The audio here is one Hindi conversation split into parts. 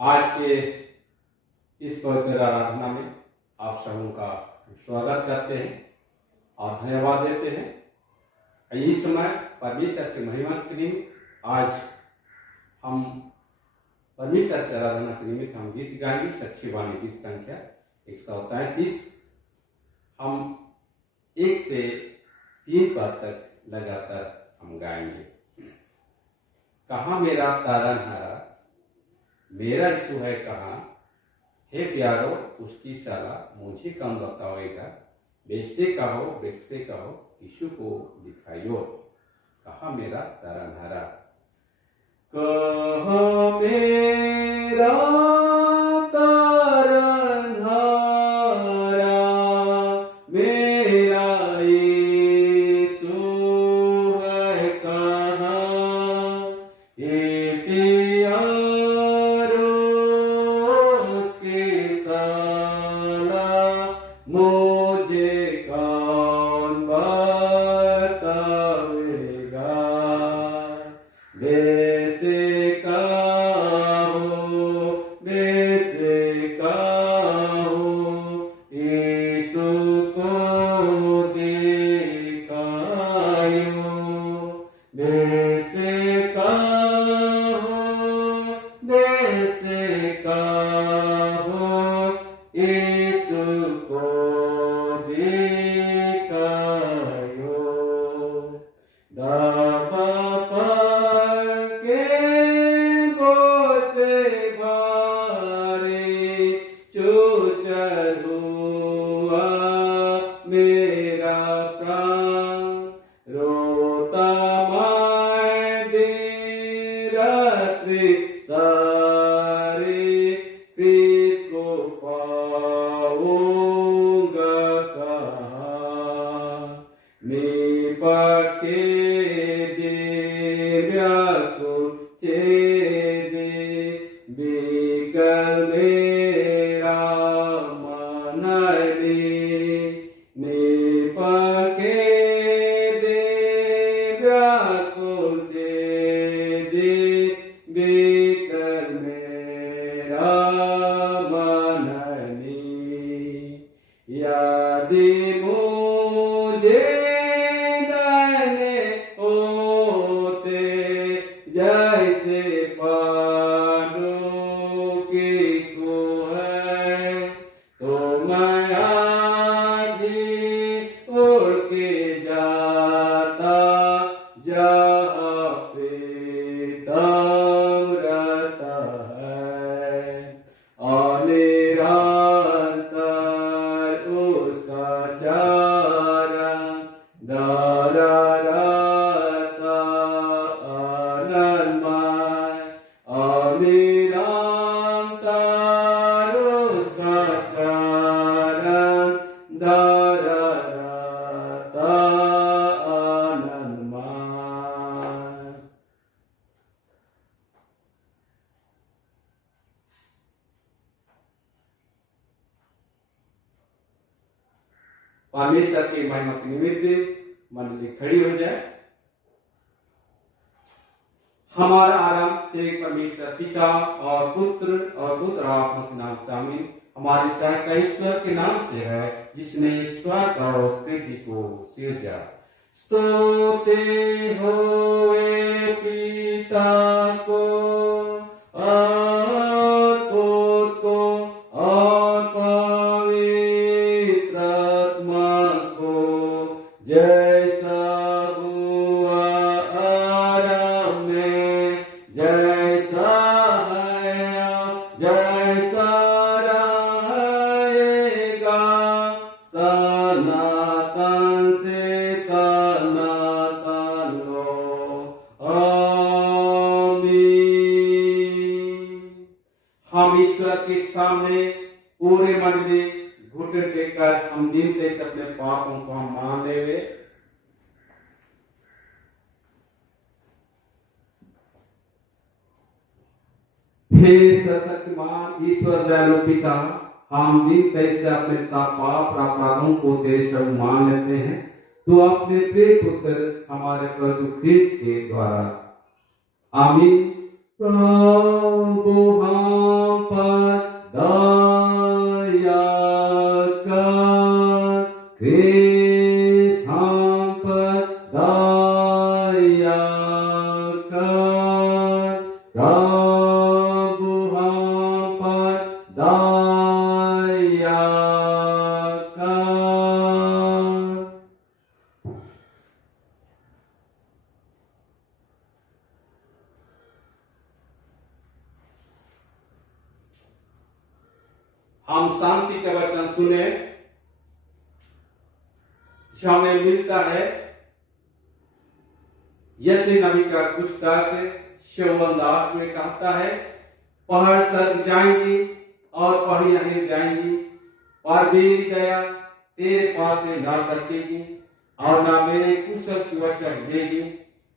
आज के इस पवित्र आराधना में आप सबों का स्वागत करते हैं और धन्यवाद देते हैं। इस समय परमेश्वर के महिमा के निमित्त आज हम परमेश्वर की आराधना के निमित्त हम गीत गाएंगे। सच्ची वाणी गीत संख्या 133। हम 1 से 3 पद तक लगातार हम गाएंगे। कहाँ मेरा तारनहारा, मेरा यीशु है कहाँ, हे प्यारो उसकी साला मुझे कम बताओएगा। बेसे कहो बेसे कहो यीशु को दिखाइयो। कहाँ मेरा तारनहारा, कहाँ मेरा तारनहारा, मेरा यीशु है कहाँ, हे प्यारो उसकी साला मुझे कौन बतावेगा। वैसे कहो यीशु को दिखायो। वैसे कहो यीशु को दिखायो। दावा के बोसे भारी चूचर हुआ मेरा प्राण। रोता मैं दिन रात्रि सारी, किसको पाऊंगा कहाँ। निपटे व्याकुल छेदे बिकल मेरा मन रे। निपटे व्याकुल छेदे बिकल मेरा मन रे। यदि मुझे जैसे पांडु की को है, तो मैं आज ही उड़ के जाता जहाँ प्रीतम रहता है। और निरंतर उसका चरण धरा रहता आनंदमय। और निरंतर उसका चरण धरा रहता आनंदमय। परमेश्वर की महिमा के निमित्त मंडली खड़ी हो जाए। हमारा आराम तेरे परमेश्वर पिता और पुत्र आत्मा के नाम से आमीन। हमारी सहायता ईश्वर के नाम से है, जिसने स्वर्ग और पृथ्वी को सिरजा। स्तुति होए पिता को और पुत्र को और पवित्र आत्मा को, जैसा हुआ आरंभ में, जैसा है जैसा रहेगा, सनातन से सनातन लो। आमीन। हम ईश्वर के सामने पूरे मन में घुटने देकर हम दिन से अपने पापों को हम मान ले। हे सशक्तिमान ईश्वर दयालु पिता, हम दिन से अपने सब पाप अपराधों को तेरे सब मान लेते हैं। तो अपने प्रिय पुत्र हमारे प्रभु ख्रीस्त के द्वारा आमीन प्रभु हम पर दया कर, क्रिस्त हम पर दया कर, प्रभु हम पर दया कर। हम शांति का वचन सुने जो हमें मिलता है यसे नबी का पुस्तक 54 में कहता है, पहाड़ सर जाएंगी और पहाड़ियां हिल जाएंगी, और मेरी दया तेरे पास से ना सकेगी और ना मेरे कुशल की वचन देगी।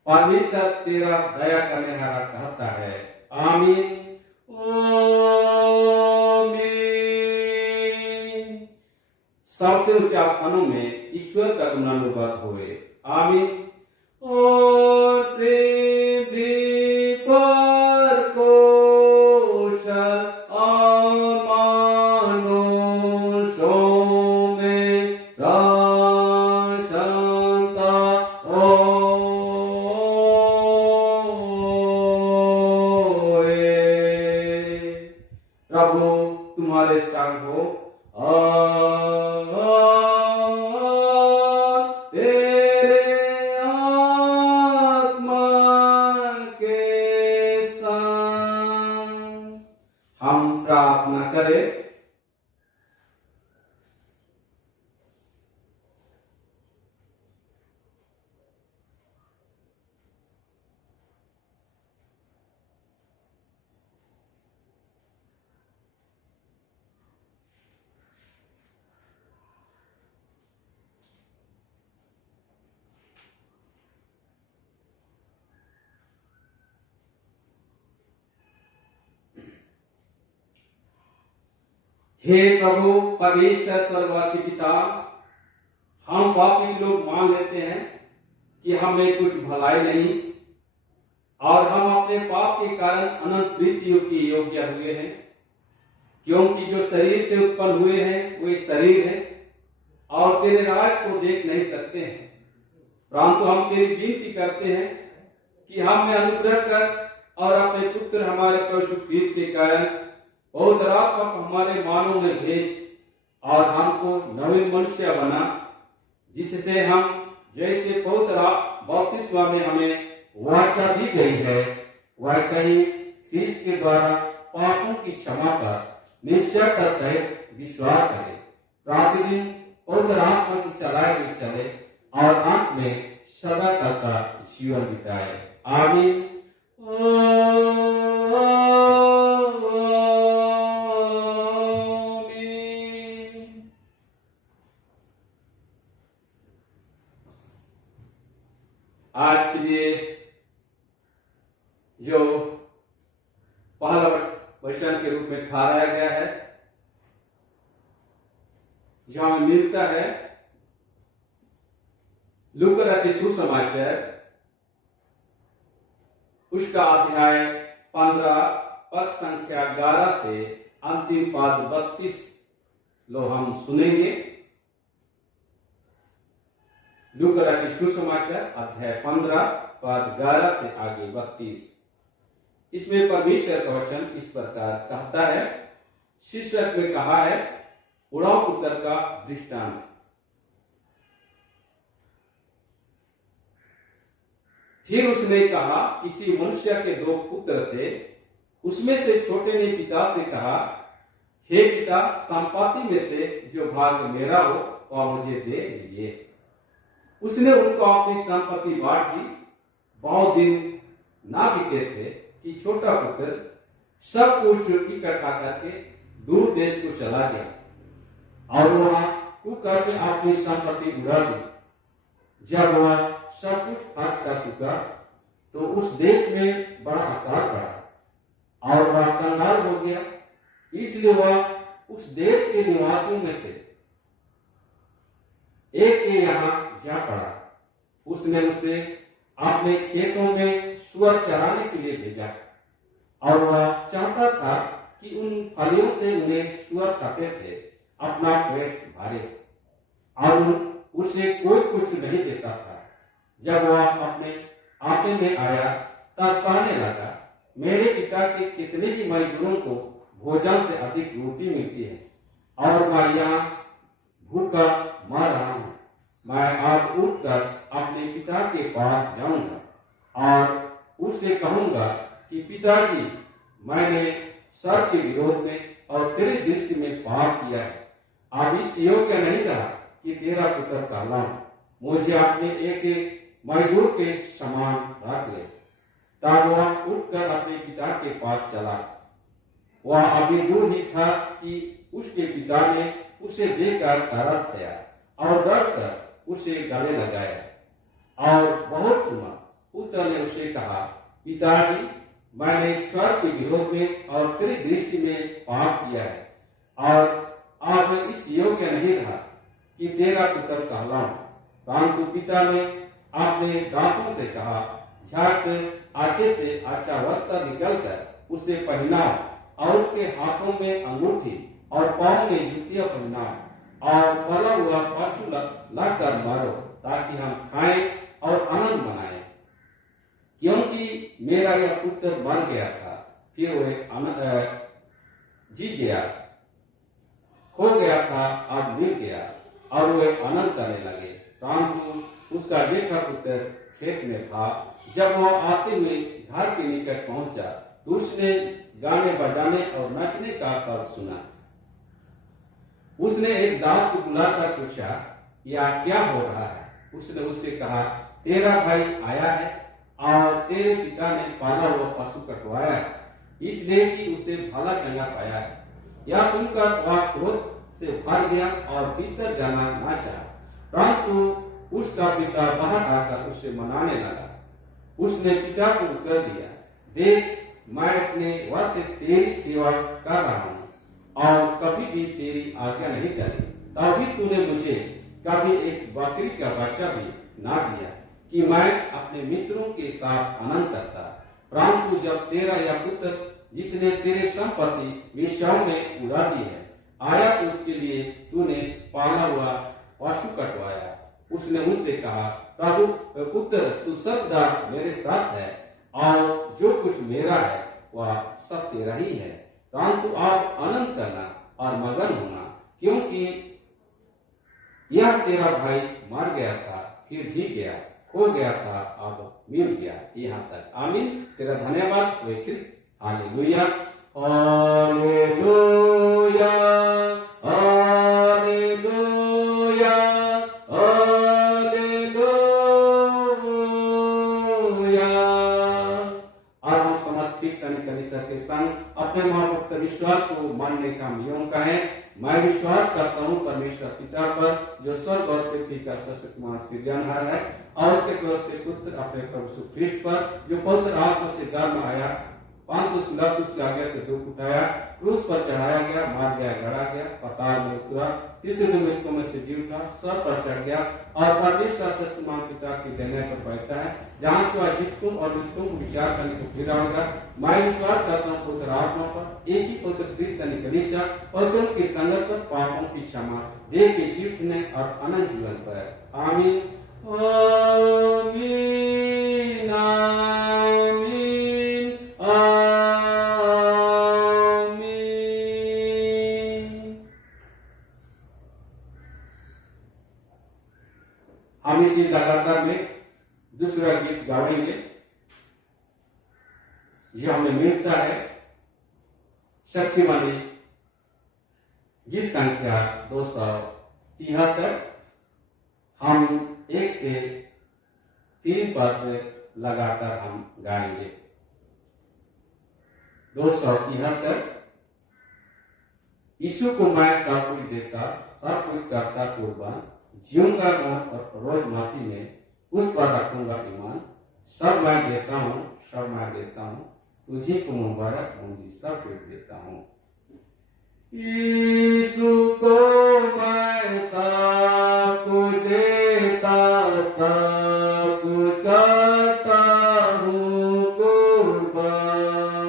परमेश्वर तेरा दया करने वाला कहता है। आमीन। सबसे ऊंचा स्थानों में ईश्वर का गुणानुवाद हुए। आमीन। और पृथ्वी पर कौशल अमानुषों में प्रशंसा होए। प्रभु तुम्हारे संग हो, तेरे आत्मा के संग। हम प्रार्थना करें। हे प्रभु परमेश्वर स्वर्गवासी पिता, हम पापी लोग मान लेते हैं कि हमें कुछ भलाई नहीं और हम अपने पाप के कारण अनंत मृत्यु के योग्य हुए हैं, क्योंकि जो शरीर से उत्पन्न हुए हैं वे शरीर है और तेरे राज को देख नहीं सकते हैं। परंतु हम तेरी विनती करते हैं कि हम में अनुग्रह कर और अपने पुत्र हमारे प्रभु क्रिस्त के कारण पवित्र आत्मा को हमारे मानव में भेज और हमको नवीन मनुष्य बना, जिससे हम जैसे पवित्र बपतिस्मा में हमें वाचा दी गई है वैसा ही क्रिस्त के द्वारा पापों की क्षमा पर निश्चयता सहित विश्वास करें, प्रतिदिन पवित्र आत्मा की चलाए हुए चले और अंत में सदा का जीवन बिताए। आमीन। आज के लिए जो पहला वचन के रूप में ठहराया गया है, जो हमें मिलता है लूका रचित सुसमाचार उसका अध्याय 15 पद संख्या 11 से अंतिम पद 32 लो हम सुनेंगे। लूका रचित सुसमाचार अध्याय 15 पद 11 से आगे 32। इसमें परमेश्वर का वचन इस प्रकार कहता है। शीर्षक में कहा है उड़ाऊ पुत्र का दृष्टांत। फिर उसने कहा, किसी मनुष्य के 2 पुत्र थे। उसमें से छोटे ने पिता से कहा, हे पिता, संपत्ति में से जो भाग मेरा हो वह मुझे दे दीजिए। उसने उनको अपनी संपत्ति बांट दी। बहुत दिन ना बीते थे कि छोटा पुत्र सब कुछ इकट्ठा करके दूर देश को चला गया और वहां कुकर अपनी संपत्ति उड़ा दी। जब वह सब कुछ खर्च कर चुका तो उस देश में बड़ा अकाल पड़ा और वह कंगाल हो गया। इसलिए वह उस देश के निवासियों में से एक के यहाँ जा पड़ा। उसने उसे अपने खेतों में सुअर चराने के लिए भेजा। और वह चाहता था कि उन फलियों से उन्हें सूअर खाते थे अपना पेट भरे, और उसे कोई कुछ नहीं देता था। जब वह अपने आपे में आया तब कहने लगा, मेरे पिता के कितने ही मजदूरों को भोजन से अधिक रोटी मिलती है और मैं यहाँ भूखा मर रहा हूँ। मैं अब उठकर अपने पिता के पास जाऊंगा और उससे कहूंगा कि पिताजी, मैंने सर के विरोध में और तेरी दृष्टि में पाप किया है। अब इस योग्य नहीं रहा कि तेरा पुत्र कहलाऊं। मुझे अपने एक मजदूर के समान रख ले। तब वह उठकर अपने पिता के पास चला। वह अभी दूर ही था कि उसके पिता ने उसे देखकर तरस गया और डरकर उसे गले लगाया और बहुत चुमा। पुत्र ने उसे कहा, पिताजी, मैंने ईश्वर के विरोध में और तेरी दृष्टि में पाप किया है और अब इस योग्य नहीं रहा कि तेरा पुत्र कहलाऊं। परंतु पिता ने अपने दासों से कहा, झट अच्छे से अच्छा वस्त्र निकलकर उसे पहनाओ और उसके हाथों में अंगूठी और पांव में जूतियां पहनाओ और पला हुआ पशु लाकर मारो, ताकि हम खाएं और आनंद मनाएं। क्योंकि मेरा यह पुत्र मर गया था, फिर वह जी गया, खो गया था, अब मिल गया, और वे आनंद करने लगे। परंतु उसका देखा पुत्र खेत में था। जब वह आते हुए घर के निकट पहुंचा तो उसने गाने बजाने और नाचने का शब्द सुना। उसने एक दास को बुलाकर पूछा, यह क्या हो रहा है? उसने उससे कहा, तेरा भाई आया है और तेरे पिता ने पाला हुआ पशु कटवाया है, इसलिए कि उसे भला चंगा पाया है। यह सुनकर वह क्रोध से भर गया और भीतर जाना ना चाहा। परंतु उसका पिता बाहर आकर उसे मनाने लगा। उसने पिता को उत्तर दिया, देख, मैं अपने वर्ष से तेरी सेवा कर रहा हूँ और कभी भी तेरी आज्ञा नहीं करी। तभी तूने मुझे कभी एक बकरी का बच्चा भी ना दिया कि मैं अपने मित्रों के साथ आनंद करता। परंतु जब तेरा यह पुत्र, जिसने तेरे संपत्ति वेश्याओं में उड़ा दी है, आया तो उसके लिए तूने पाला हुआ पशु कटवाया। उसने उनसे कहा, प्रभु पुत्र, तू सदा मेरे साथ है और जो कुछ मेरा है वह सब तेरा ही है। परंतु आप आनंद करना और मगन होना, क्योंकि यह तेरा भाई मर गया था, फिर जी गया, खो गया था, अब मिल गया। यहाँ तक। आमीन। तेरा धन्यवाद वे ख्रिस्त। हालेलुया, हालेलुया, हालेलुया, हालेलुया। और हम समस्त क्रिश्चियन कलीसिया के संग अपने महाभक्त विश्वास को मानने का नियम का है। मैं विश्वास करता हूँ परमेश्वर पिता पर, जो स्वर्ग और पृथ्वी का सशक्तिमान सृजनहार है, और उसके पवित्र पुत्र अपने प्रभु यीशु ख्रीस्त पर, जो पवित्र आत्मा से गर्भ आया, पांतुस पिलातुस की आज्ञा से दुख उठाया, क्रूस पर चढ़ाया गया, मार गया, गड़ा गया, पाताल में उतरा, तीसरे दिन मृतकों में से जी उठा, स्वर पर चढ़ गया और परमेश्वर सत्यमान पिता की दाहिने पर बैठा है, जहां से वह जीवितों और मृतकों को विचार करने को फिरा होगा। मैं विश्वास करता हूँ पवित्र आत्मा पर, एक ही पवित्र क्रिश्चियन कलीसिया, पवित्रों की संगत पर, पापों की क्षमा, देह के जीवने और अनंत जीवन पर। आमीन, आमीन, आमीन, आमीन। हम इसी लगातार में दूसरा गीत गाएंगे। यह हमें मिलता है शक्ति वाली गीत संख्या 273। हम 1 से 3 पद लगातार हम गाएंगे। 273। यीशु को मैं सब कुछ देता, सब कुछ करता कुर्बान, जीऊंगा मैं और रोज मासी में उस पर रखूंगा ईमान। सब मैं देता हूँ, सब मैं देता हूँ, तुझी को मुबारक मुझे सब कुछ देता हूँ। यीशु को मैं सब कुछ देता, सब कुछ करता हूँ कुर्बान,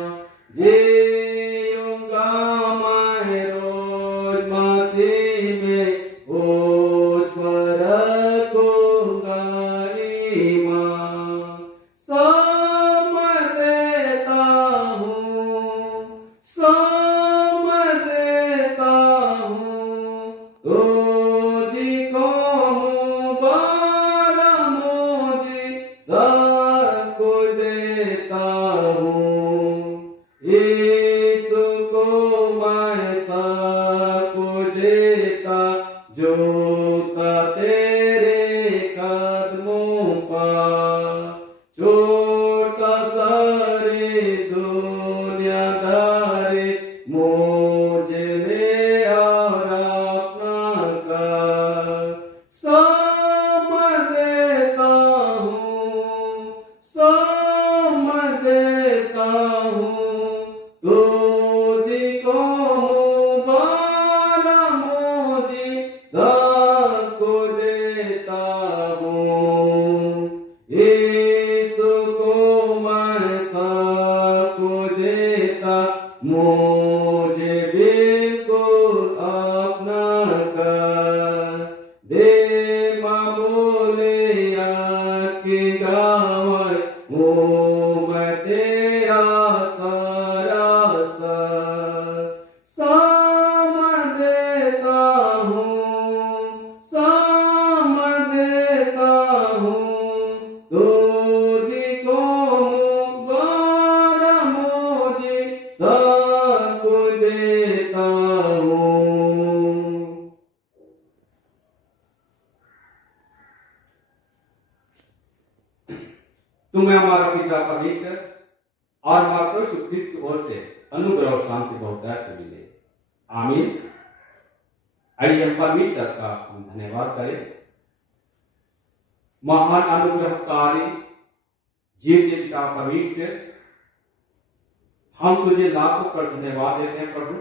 देता हूँ, यीशु को मैं सबको देता, जोता तेरे कदमों पर। छोटा सारे दुनियादारी मुझे ले और अपना कर। सब देता हूँ, सब देता हूँ, तुझको मुबारक मोदी सबको देता हूँ, यीशु को मैं सबको देता, मुझे बिल्कुल अपना कर। दे माँ बोले की गावै, हूँ मैं तेरा सारा सर। सब देता हूँ, सब देता हूँ, तुझको मुबारक मोदी सबको देता हूँ। तुम्हें हमारा पिता परमेश्वर और हमारे प्रभु यीशु ख्रीस्त की ओर से अनुग्रह और शांति बहुतायत से मिले। आमीन। आइए हम परमेश्वर का हम धन्यवाद करें। महान अनुग्रहकारी जीव के पिता परमेश्वर, हम तुझे लाखों कर धन्यवाद देते हैं प्रभु।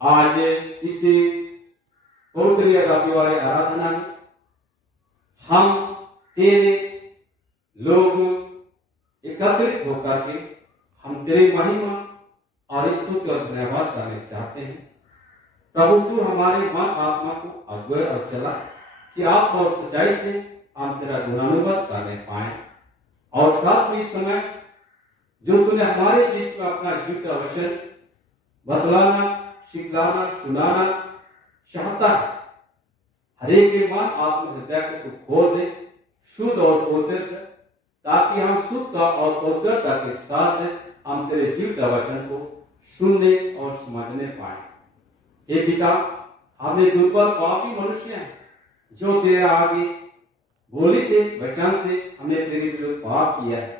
आज इसी पवित्र रविवार आराधना में हम तेरे लोग एकत्रित होकर के हम तेरी महिमा और स्तुति और धन्यवाद करने चाहते हैं। प्रभु तू हमारे मन आत्मा को अगुवाई और चला कि आप और सच्चाई से हम तेरा गुणानुवाद करने पाए, और साथ में इस समय जो तूने हमारे बीच में अपना जीवित वचन बदलाना, सिखलाना, सुनाना चाहता है, हरेक के मन आत्मा हृदय को तू खोल दे, शुद्ध और पवित्र, ताकि हम शुद्ध और पवित्रता के साथ हम तेरे जीवित वचन को सुनने और समझने पाए। हे पिता, हमने दुर्बल पापी मनुष्य हैं जो तेरे आगे बोली से वचन से हमने तेरे विरुद्ध पाप किया है।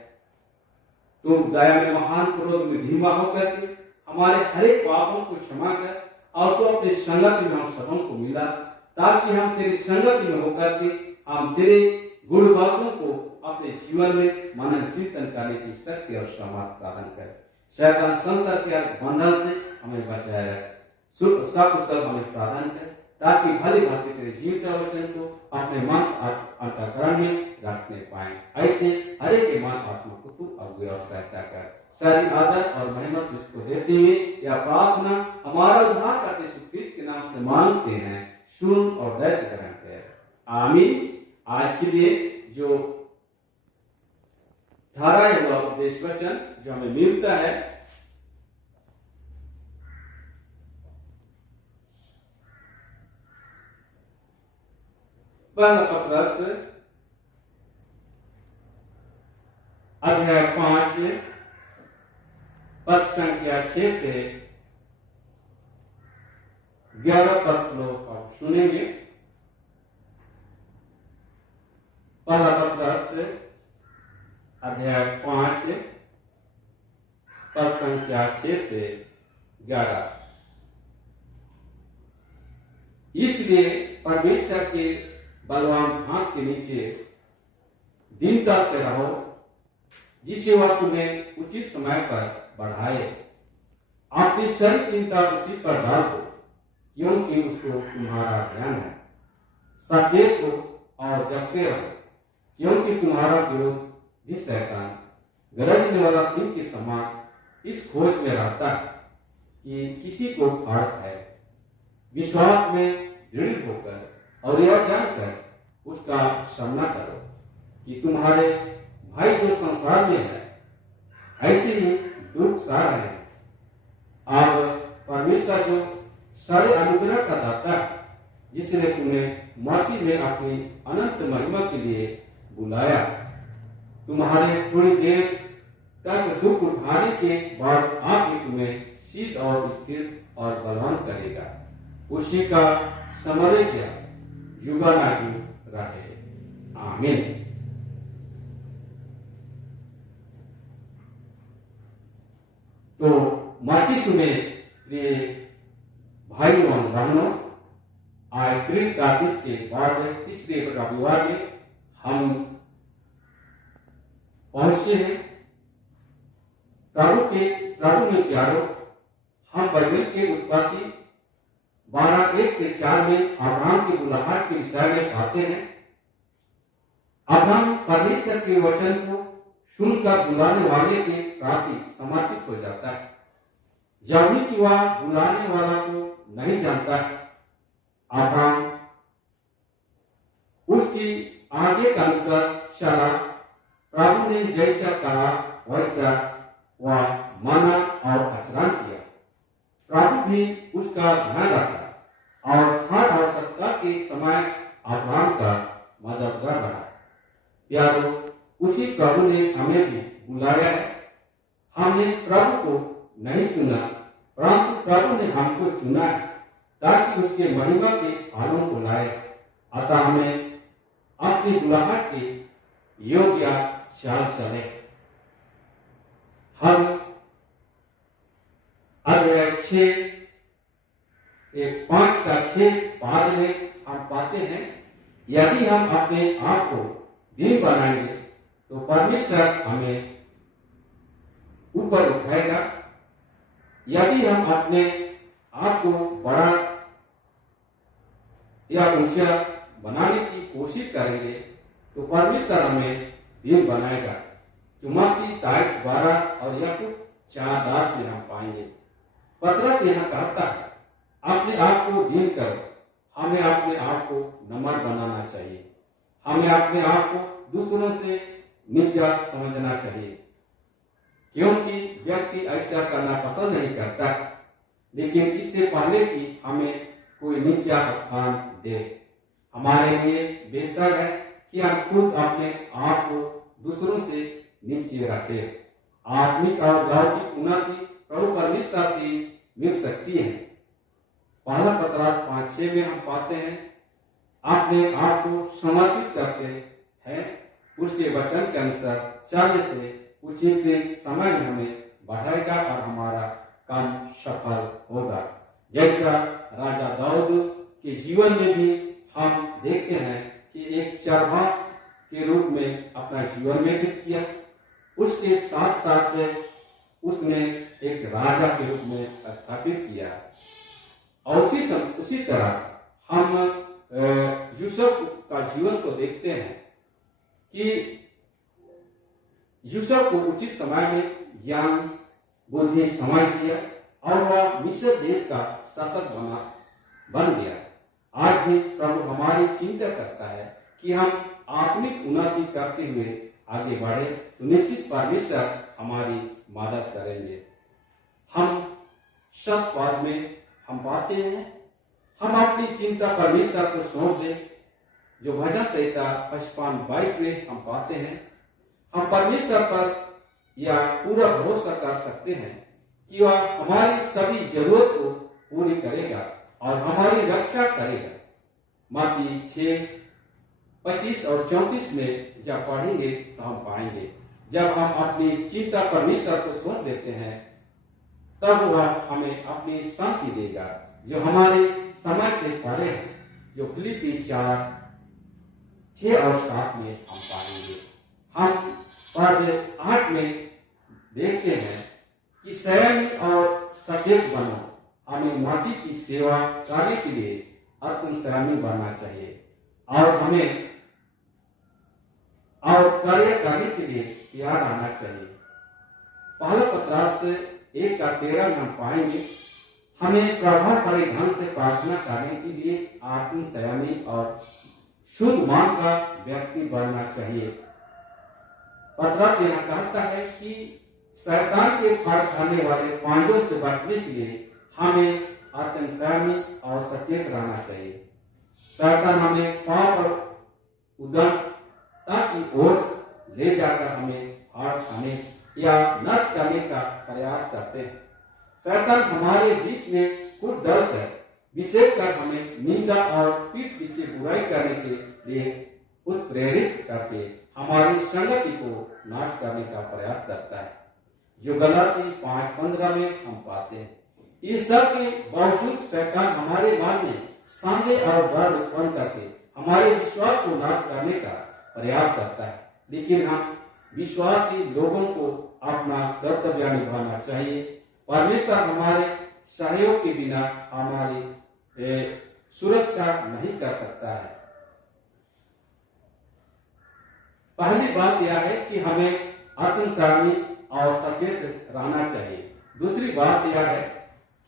तुम दया में महान क्रोध में धीमा होकर के हमारे हरेक पापों को क्षमा कर, और तो अपने संगति में हम सबों को मिला, ताकि हम तेरी संगति में होकर के हम तेरे गुण बातों को अपने जीवन में मनन चिंतन करने की शक्ति और सामर्थ्य प्रदान करे। शैतान संसार के बंधन से हमें बचाए रखे, सब हमें प्रदान करे, ताकि भली भांति तेरे जीवित वचन को अपने मन अंतःकरण में रखने पाए। ऐसे हर एक मन आत्मा को तू अगुवाई और सहायता कर। सारी आदर और महिमा तुझको देते हुए यह प्रार्थना हमारा उद्धार करते यीशु ख्रीस्त के नाम से मांगते हैं, सुन और दया से ग्रहण कर। आमीन। आज के लिए जो ठहराया हुआ उपदेश वचन जो हमें मिलता है, पहला पत्रस अध्याय 5 पद संख्या 6 से 11 तक लोग आप सुनेंगे। पहला पत्रस अध्याय 5 पद संख्या 6 से 11। इसलिए परमेश्वर के बलवान हाथ के नीचे दीनता से रहो, जिसे वह तुम्हें उचित समय पर बढ़ाए। आपकी सारी चिंता उसी पर डाल दो, क्योंकि उसको तुम्हारा ध्यान है। सचेत हो और जगते रहो, क्योंकि तुम्हारा विरोधी शैतान गरजने वाला सिंह के समान इस खोज में रहता है कि किसी को फाड़ खाए। विश्वास में दृढ़ होकर और यह जानकर उसका सामना करो कि तुम्हारे भाई जो संसार में है ऐसे ही दुख सह रहे हैं। अब परमेश्वर जो सारे अनुग्रह का दाता है, जिसने तुम्हें मसीह में अपनी अनंत महिमा के लिए बुलाया, तुम्हारे थोड़ी देर तक दुख उठाने के बाद आके तुम्हें सिद्ध और स्थिर और बलवान करेगा। उसी का समर्य क्या युगानायुग रहे। आमीन। तो मसीह में प्रिय भाई और बहनों, आज त्रिकादश के बाद तीसरे रविवार में हम पहुंचे हैं। प्रभु ने प्यारो, हम बाइबल के उत्पत्ति 12:1 से 4 में अब्राहम की बुलाहट के विषय में पाते हैं। अब्राहम परमेश्वर के वचन को सुनकर बुलाने वाले के प्रति समर्पित हो जाता है, जबकि कि वह बुलाने वाला को नहीं जानता है। अब्राहम उसकी आगे का अनुसार चला। प्रभु ने जैसा कहा वैसा वह माना और आचरण किया। प्रभु भी उसका ध्यान रखा और हर आवश्यकता के समय अब्राहम का मददगार बना। प्यारो, उसी प्रभु ने हमें भी बुलाया है। हमने प्रभु को नहीं चुना, परंतु प्रभु ने हमको चुना है ताकि उसके महिमा के आलोक को लाए। अतः हमें अपनी बुलाहट के योग्य चाल चले। हम अध्याय 5:6 में हम पाते हैं, यदि हम अपने आप को दीन बनाएंगे तो परमेश्वर हमें ऊपर उठाएगा। यदि हम अपने आप को बड़ा या ऊंचा बनाने की कोशिश करेंगे तो परमेश्वर हमें दीन बनाएगा। मत्ती 23:12 और याकूब 4:10 में हम पाएंगे। पतरस यहाँ कहता है, अपने आप को दीन करो। हमें अपने आप को नम्र बनाना चाहिए। हमें अपने आप को दूसरों से नीचा समझना चाहिए, क्योंकि व्यक्ति ऐसा करना पसंद नहीं करता। लेकिन इससे पहले कि हमें कोई नीचा स्थान दे, हमारे लिए बेहतर है कि हम खुद अपने आप को दूसरों से नीचे रखें। आत्मिक और भौतिक उन्नति प्रभु परमेश्वर से मिल सकती है। पहला पतरस 5:6 में हम पाते हैं, अपने आप को समर्पित करते हैं, उसके वचन के अनुसार चलने से उचित समय में हमें बढ़ाएगा और हमारा काम सफल होगा। जैसा राजा दाऊद के जीवन में भी हम देखते हैं कि एक चरवाहा के रूप में अपना जीवन व्यतीत किया, उसके साथ साथ उसने एक राजा के रूप में स्थापित किया। और उसी तरह हम यूसुफ का जीवन को देखते हैं कि यूसुफ को उचित समय में ज्ञान बुद्धि समझ दिया और वह मिस्र देश का शासक बन गया। आज भी प्रभु हमारी चिंता करता है कि हम आत्मिक उन्नति करते हुए आगे बढ़े तो निश्चित परमेश्वर हमारी मदद करेंगे। हम सब पद में हम पाते हैं, हम अपनी चिंता परमेश्वर को सौंप दें। जो भजन संहिता 55:22 में हम पाते हैं, हम परमेश्वर पर यह पूरा भरोसा कर सकते हैं कि वह हमारी सभी जरूरत को पूरी करेगा और हमारी रक्षा करेगा। मत्ती 6:25 और 34 में जब पढ़ेंगे तो हम पाएंगे, जब हम अपनी चिंता परमेश्वर को सौंप देते हैं तब वह हमें अपनी शांति देगा जो हमारे समय से परे है। जो फिलिप्पी 4:6 और 7 में हम पाएंगे। हम पद 8 में देखते हैं कि संयमी और सचेत बनो। हमें मसीह की सेवा करने के लिए अत्यंत संयमी बनना चाहिए और हमें और कार्य करने के लिए तैयार रहना चाहिए। पहला पतरस 1:13 में हम पाएंगे, हमें प्रभावकारी ढंग से प्रार्थना करने के लिए आत्म संयमी और शुद्ध मन का व्यक्ति बनना चाहिए। पतरस यहाँ कहता है कि शैतान के फल खाने वाले पांडवों से बचने के लिए हमें अत्यंत संयमी और सचेत रहना चाहिए। शैतान हमें पाप और उद्यम ताकि और ले जाकर हमें फाड़ खाने या नष्ट करने का प्रयास करते हैं। शैतान हमारे बीच में खुद डरकर विशेषकर हमें निंदा और पीठ पीछे बुराई करने के लिए उत्प्रेरित करके हमारी संगति को नाश करने का प्रयास करता है, जो गलाती 5:15 में हम पाते हैं। इस सब के बावजूद शैतान हमारे मन में संदेह और डर उत्पन्न करके हमारे विश्वास को नाश करने का प्रयास करता है, लेकिन हम विश्वासी लोगों को अपना कर्तव्य निभाना चाहिए। परमेश्वर हमारे सहयोग के बिना हमारी सुरक्षा नहीं कर सकता है। पहली बात यह है कि हमें आत्मसारणी और सचेत रहना चाहिए। दूसरी बात यह है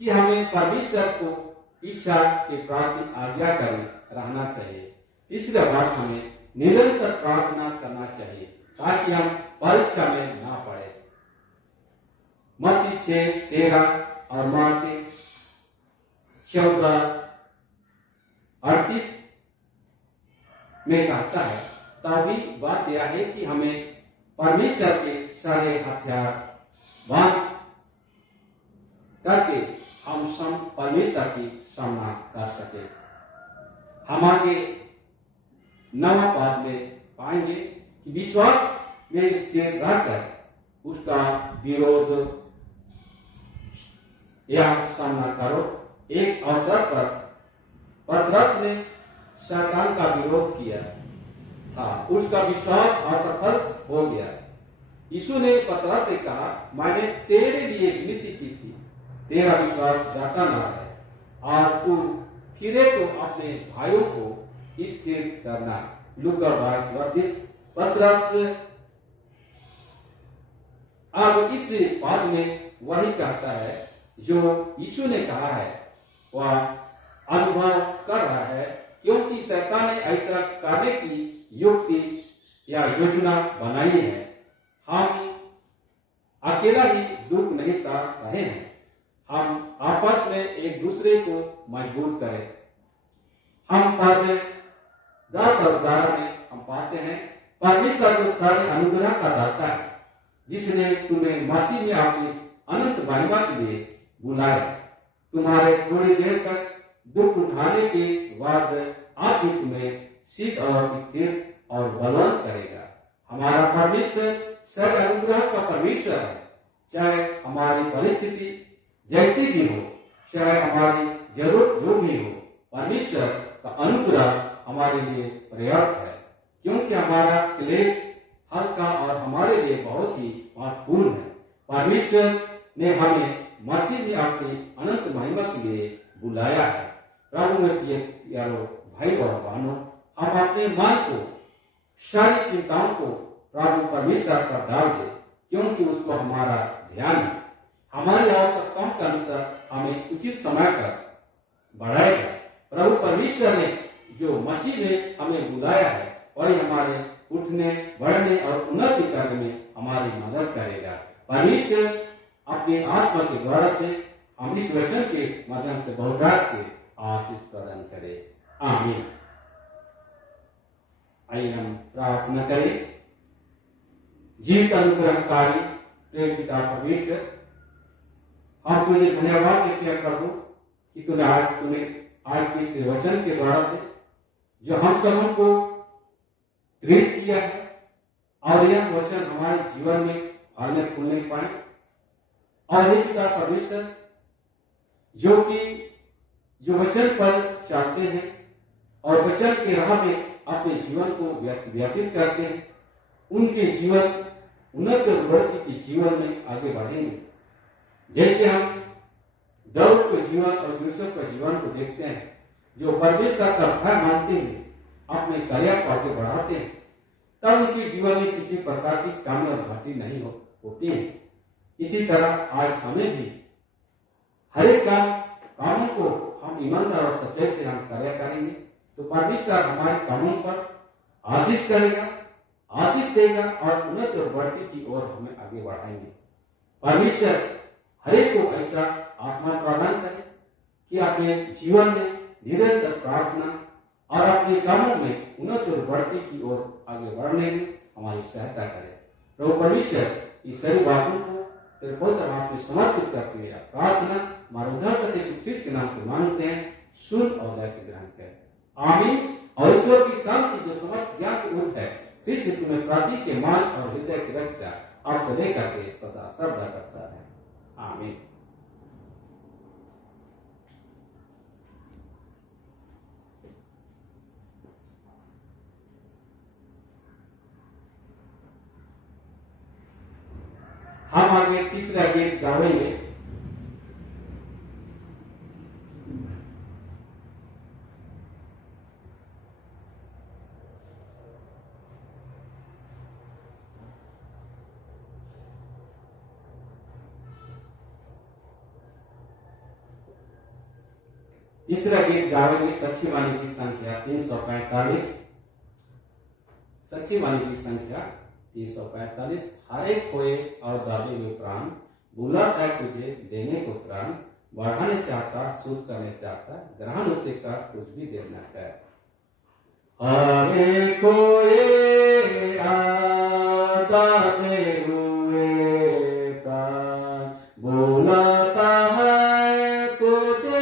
कि हमें परमेश्वर को इच्छा के प्रति आज्ञाकारी रहना चाहिए। तीसरी बात, हमें निरंतर प्रार्थना करना चाहिए ताकि हम परीक्षा में ना पड़े। मत्ती 6:13 और मार्को 14:38 में कहता है। तभी बात यह है कि हमें परमेश्वर के सारे हथियार बांध करके हम परमेश्वर की सामना कर सके। हम आगे 9वां पाद में पाएंगे कि विश्वास में स्थिर रहकर उसका विरोध या सामना करो। एक अवसर पर पतरस ने शैतान का विरोध किया था, उसका विश्वास असफल हो गया। यीशु ने पतरस से कहा, मैंने तेरे लिए विनती की थी, तेरा विश्वास जाता ना है और तू फिरे तो अपने भाइयों को स्थिर करना। लूका 22:32। पतरस अब इस बात में वही कहता है जो यीशु ने कहा है, वह अनुभव कर रहा है, क्योंकि शैतान ने ऐसा करने की युक्ति या योजना बनाई है। हम अकेला ही दुख नहीं सह रहे हैं, हम आपस में एक दूसरे को मजबूत करें। हम पद 10 और 11 में हम पाते हैं, परमेश्वर को सारे अनुग्रह का दाता है, जिसने तुम्हें मसीह में अपनी अनंत महिमा के लिए बुलाया। तुम्हारे थोड़ी देर तक दुख उठाने के बाद आप ही तुम्हें सिद्ध और स्थिर और बलवंत करेगा। हमारा परमेश्वर सर्व अनुग्रह का परमेश्वर है। चाहे हमारी परिस्थिति जैसी भी हो, चाहे हमारी जरूरत जो भी हो, परमेश्वर का अनुग्रह हमारे लिए पर्याप्त है, क्योंकि हमारा क्लेश हल्का और हमारे लिए बहुत ही महत्वपूर्ण है। परमेश्वर ने हमें मसीह में अपनी अनंत महिमा के लिए बुलाया है। प्रभु में प्यारो भाई और बहनों, हम अपने मन को, सारी चिंताओं को प्रभु परमेश्वर पर डाल दे, क्योंकि उसको हमारा ध्यान है। हमारी आवश्यकताओं के अनुसार हमें उचित समय पर बढ़ाएगा। प्रभु परमेश्वर ने जो मसीह ने हमें बुलाया है, वही हमारे उठने, बढ़ने और उन्नति करने में हमारी मदद करेगा। परमेश्वर अपने आत्मा के द्वारा से हम इस वचन के माध्यम से बहुतायत के आशीष प्रदान करे। आमीन। आइए हम प्रार्थना करें। जीवित अनुग्रहकारी प्रेम पिता परमेश्वर, हम तुझे धन्यवाद देते हैं प्रभु कि तूने आज के इस वचन के द्वारा से जो हम सबों को प्रेरित किया है, और यह वचन हमारे जीवन में फलने फूलने पाए। और हे पिता परमेश्वर, जो वचन पर चलते हैं और वचन की राह में अपने जीवन को व्यतीत करते हैं, उनके जीवन उन्नत उन्नति के जीवन में आगे बढ़ेंगे। जैसे हम दाऊद के जीवन और यूसुफ के जीवन को देखते हैं, जो परमेश्वर का भय मानते हैं, अपने कार्य को आगे बढ़ाते हैं, तब उनके जीवन में किसी प्रकार की कमी और घाटी नहीं होती है। इसी तरह आज हमें भी हर एक कामों को हम ईमानदार और सच्चाई से हम कार्य करेंगे, तो परमेश्वर हमारे कामों पर आशीष करेगा, आशीष देगा और उन्नत और बढ़ती की ओर हमें आगे बढ़ाएंगे। परमेश्वर हर एक को ऐसा आत्मा प्रदान करे कि अपने जीवन में निरंतर प्रार्थना और अपने कामों में उन्नत और बढ़ती की ओर आगे बढ़ने में हमारी सहायता करे। प्रभु परमेश्वर इस सभी बातों को तेरे पवित्र हाथ में समर्पित करके मेरा प्रार्थना हमारे उद्धारकर्ता यीशु ख्रीस्त के नाम से मांगते हैं, सुन और दया से ग्रहण कर, आमीन। और ईश्वर की शांति जो समस्त ज्ञान से ऊर्ध्व है, ख्रीस्त यीशु में प्रति के मान और हृदय की रक्षा आपसे लेकर के सदा सर्वदा करता है, आमीन। हम आगे तीसरा गीत गावेंगे। तीसरा गीत गावेंगे सच्ची वाणी की संख्या 345। सच्ची वाणी की संख्या 345। हर एक खोए और दाबे हुए प्राण, बुला है तुझे देने को प्राण, बढ़ाने चाहता, शुद्ध करने चाहता, ग्रहण उसे का कुछ भी देना है। हर एक खोए और दाबे हुए प्राण, बुलाता है तुझे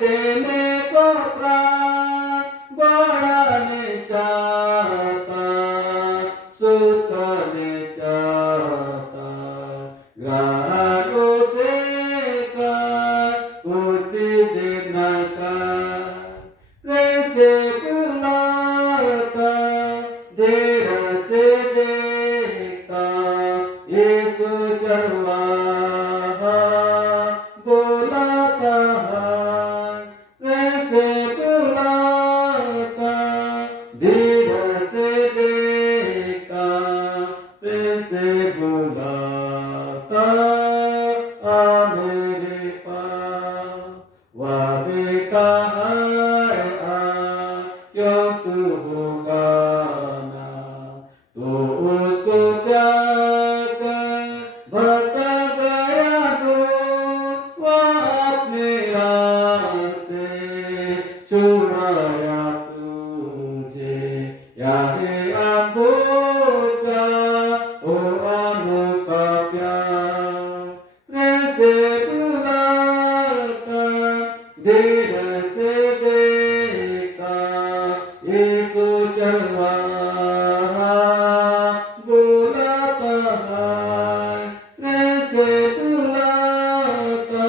देने को प्राण, बढ़ाने चाहता, शुद्ध करने चाहता, ग्रहण उसे का कुछ भी देना का, कैसे बुलाता, देर से देखता, यीशु चलवा बुलाता है, कैसे बुलाता, देर से देखता, कैसे बुलाता, आ मेरे पास वादे का है, आ क्यों तू होगा ना, तो उसको त्याग कर भटका गया दूर, वह अपने रास्ते छुड़ाया तुझे, यारे अंधों का ओ अनोखा प्यार, कैसे बुलाता, देर से देखता, यीशु चलवा बुलाता है, कैसे बुलाता,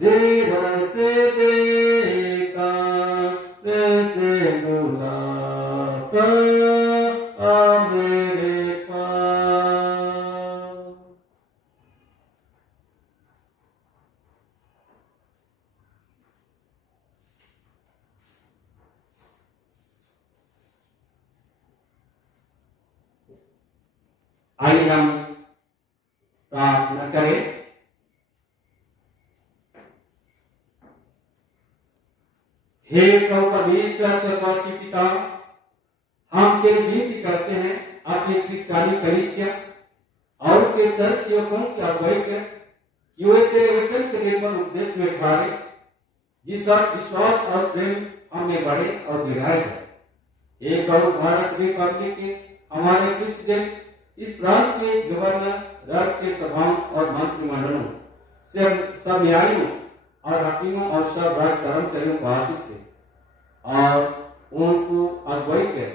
देर से देखता, कैसे बुलाता, आ मेरे पास। आइए हम प्रार्थना करें। हे प्रभु परमेश्वर सर्वशक्ति पिता, हम तेरी विनती करते हैं अपने क्रिस्तानी कलीसिया और के सर सेवकों की अगुवाई कर कि वे तेरे वचन के निर्मल उपदेश में ढाले, जिस विश्वास और प्रेम हमें बढ़े और दिलाए जाए। एक और भारत रिपब्लिक के हमारे प्रेसिडेंट, इस प्रांत के गवर्नर, राज्य के सभाओं और मंत्रिमंडलों, सब न्यायियों और हकीमों और सब राज्य कर्मचारियों को आशीष दे और उनको अगुवाई करे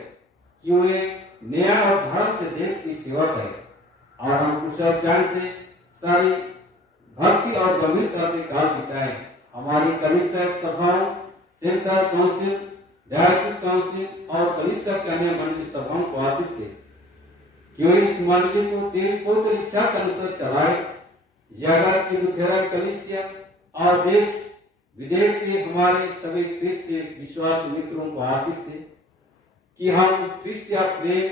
कि वे न्याय और धर्म से देश की सेवा करें, और हम कुशल चैन से सारी भक्ति और गंभीरता से काल बिताएं। हमारी कलीसिया सभाओं, सेंटर काउंसिल, डायसिस काउंसिल और कलीसिया के अन्य मंडलीय सभाओं को आशीष दे कि वे इस मंडली को तेरी पवित्र इच्छा के अनुसार चलाए। जगत की लुथेरन कलीसिया और देश विदेश के हमारे सभी क्रिस्तीय विश्वास मित्रों को आशीष दे कि हम क्रिस्तीय प्रेम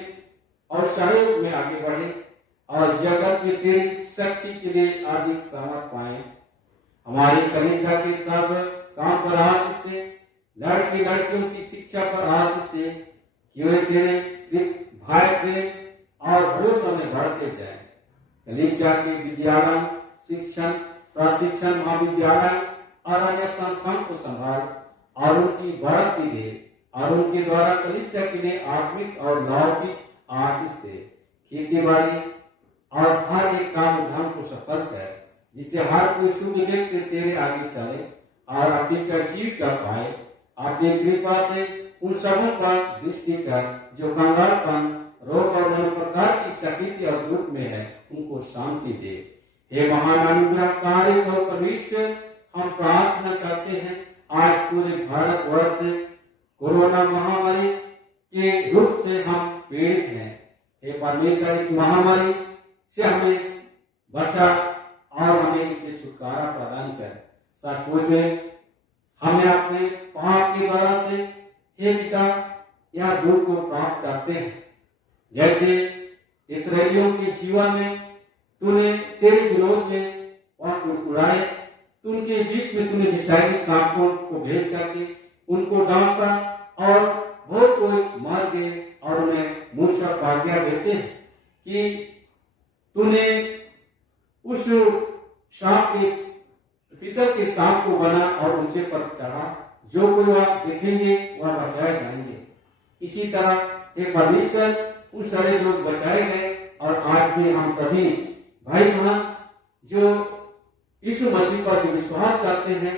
और सहयोग में आगे बढ़े और जगत में तेरी शक्ति के लिए अधिक सामर्थ पाए। हमारी कलीसिया के सब काम पर आशीष दे, लड़के लड़कियों की शिक्षा पर आशीष दे कि वे तेरे भाई प्रेम और भरोसा में बढ़ते जाए। कलीसिया के विद्यालय, शिक्षण, प्रशिक्षण महाविद्यालय और अन्य संस्थाओं को संभाल और उनकी बढ़ती दे और उनके द्वारा कलीसिया के लिए आत्मिक और लौकिक आशीष दे। खेती बाड़ी और हर एक काम धाम को सफल कर, जिससे हर कोई शुभ विवेक से तेरे आगे चले और अपनी जीव कर पाए। अपनी कृपा से उन सबों पर दृष्टि कर जो कंगालपन, रोग और अन्य प्रकार की शक्ति और दुख में है, उनको शांति दे। हे महान अनुग्रहकारी और परमेश्वर, हम प्रार्थना करते हैं आज पूरे भारतवर्ष से कोरोना महामारी के रूप से हम पीड़ित हैं। हे परमेश्वर, इस महामारी से हमें बचा और हमें इससे छुटकारा प्रदान कर। सचमुच में हमें अपने पाप के द्वारा से हे पिता यह दुख को प्राप्त करते हैं। जैसे इस्राएलियों के जीवन में तूने तेरे विरोध में वह कुड़कुड़ाए, उनके बीच में तूने विषारी सांपों को भेज करके उनको डांसा और बहुत कोई मार गए और उन्हें मूसा को आज्ञा देते हैं कि तूने उस सांप के पीतल के सांप को बना और ऊंचे पर चढ़ा, जो कोई वह देखेंगे वह बचाए जाएंगे। इसी तरह एक परमेश्वर उन सारे लोग बचाए गए और आज भी हम सभी भाई बहन जो यीशु मसीह पर जो विश्वास करते हैं,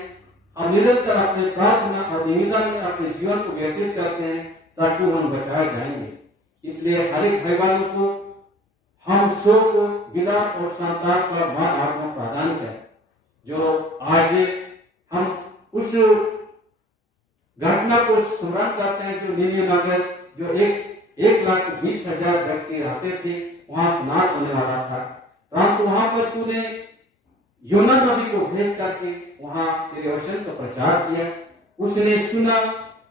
हम निरंतर अपने प्रार्थना और निवेदन में अपने जीवन को व्यतीत करते हैं, ताकि हम बचाए जाएंगे। इसलिए हर एक भाई बहनों को हम शोक, विलाप और संताप का मान आत्मा प्रदान करें। जो आज हम उस घटना को स्मरण करते हैं जो नीली नगर जो 1,20,000 व्यक्ति रहते थे, वहां नाश होने वाला था, परंतु वहां पर तूने योना नबी को भेज करके वहां तेरे वचन का प्रचार किया। उसने सुना,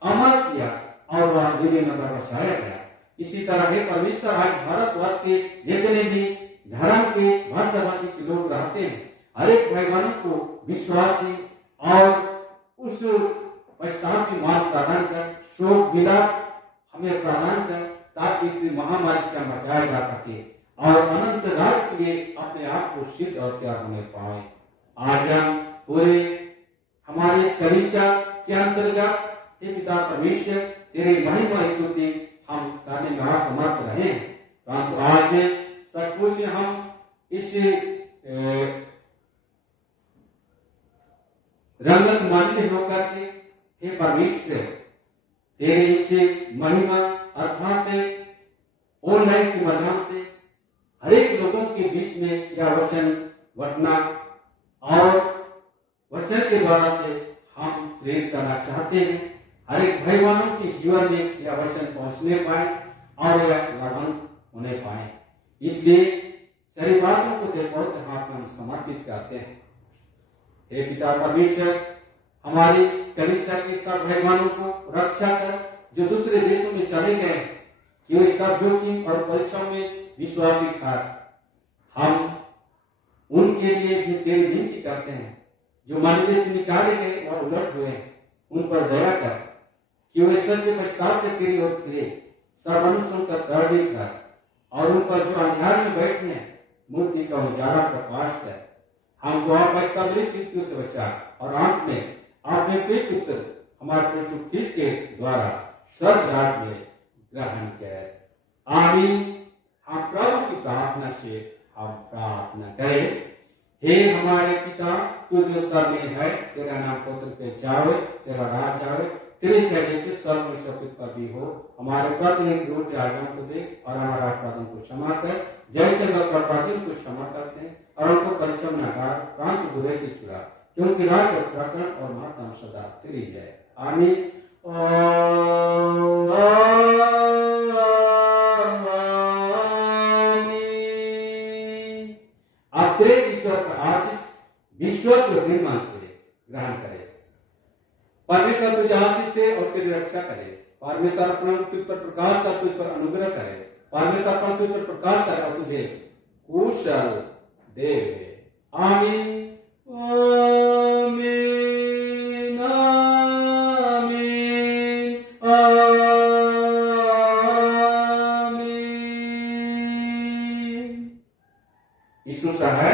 अमल किया और वह नीली नगर बसाया गया। इसी तरह हे परमेश्वर, आज भारतवर्ष के जितने भी धर्म के भाषाभाषी के लोग रहते हैं, हर एक भाई बहनों को विश्वासी और उस पश्चात की मान प्रदान कर, शोक विलाप हमें प्रदान कर, ताकि इस महामारी से बचाया जा सके और अनंत राज के लिए अपने आप को सिद्ध और त्याग होने पाए। आज हम पूरे हमारे इस कलीसिया के अंतर्गत हे पिता परमेश्वर, तेरी महिमा स्तुति हम करने में असमर्थ रहे हैं, परंतु आज सचमुच हम इस रंगत मान्य होकर के हे परमेश्वर तेरे इस महिमा अर्थात ऑनलाइन के माध्यम से हर एक लोगों के बीच में यह वचन बंटना और वचन के द्वारा से हम प्रेरित करना चाहते हैं। हर एक भाई बहनों के जीवन में यह वचन पहुंचने पाए और यह लाभवान होने पाए। इसलिए सारी बातों को तेरे पवित्र हाथ में हम समर्पित करते हैं। हे पिता परमेश्वर, हमारी कलीसिया के सब भाई बहनों को रक्षा कर, जो दूसरे देशों में चले गए कि वे सब जोखिम और परीक्षाओं में विश्वासी था, हम उनके लिए भी तेरी विनती करते हैं। जो मंदिर से निकाले गए और उलट हुए, उन पर दया कर कि वे सच्चे पश्चाताप से तेरी ओर फिरे, सब मनुष्यों का तर्क कर और उन पर जो अंधकार में बैठे हैं मूर्ति का उजाला प्रकाश कर। हम दुआ मृत्यु से बचा और अंत में आपने प्रिय पुत्र हमारे प्रभु ख्रीस्त के द्वारा स्वर्ग राज्य में ग्रहण कर। आमीन। हम प्रभु की प्रार्थना से हम प्रार्थना करें। हे हमारे पिता, तू जो स्वर्ग में है, तेरा नाम पवित्र पे जावे, तेरा राज आवे, तेरी इच्छा जैसे स्वर्ग में सत्य पर भी हो। हमारे प्रतिदिन रोटी आज हमको दे और हमारा अपराधों को क्षमा कर, जैसे लोग अपराधियों को क्षमा करते हैं, और उनको परीक्षा न डाल, प्रांत बुरे से छुड़ा, क्योंकि राज और प्रकरण और महत्व सदा तेरी है। आमीन। आप तेरे ईश्वर का आशीष विश्वास और निर्माण से ग्रहण करें। परमेश्वर तुझे आशीष दे और तेरी रक्षा करे। परमेश्वर अपना तुझ पर प्रकाश कर, तुझ पर अनुग्रह करे। परमेश्वर अपना तुझ पर प्रकाश करे और तुझे कुशल दे। आमीन। आमीन। आमीन। आमीन। यीशु है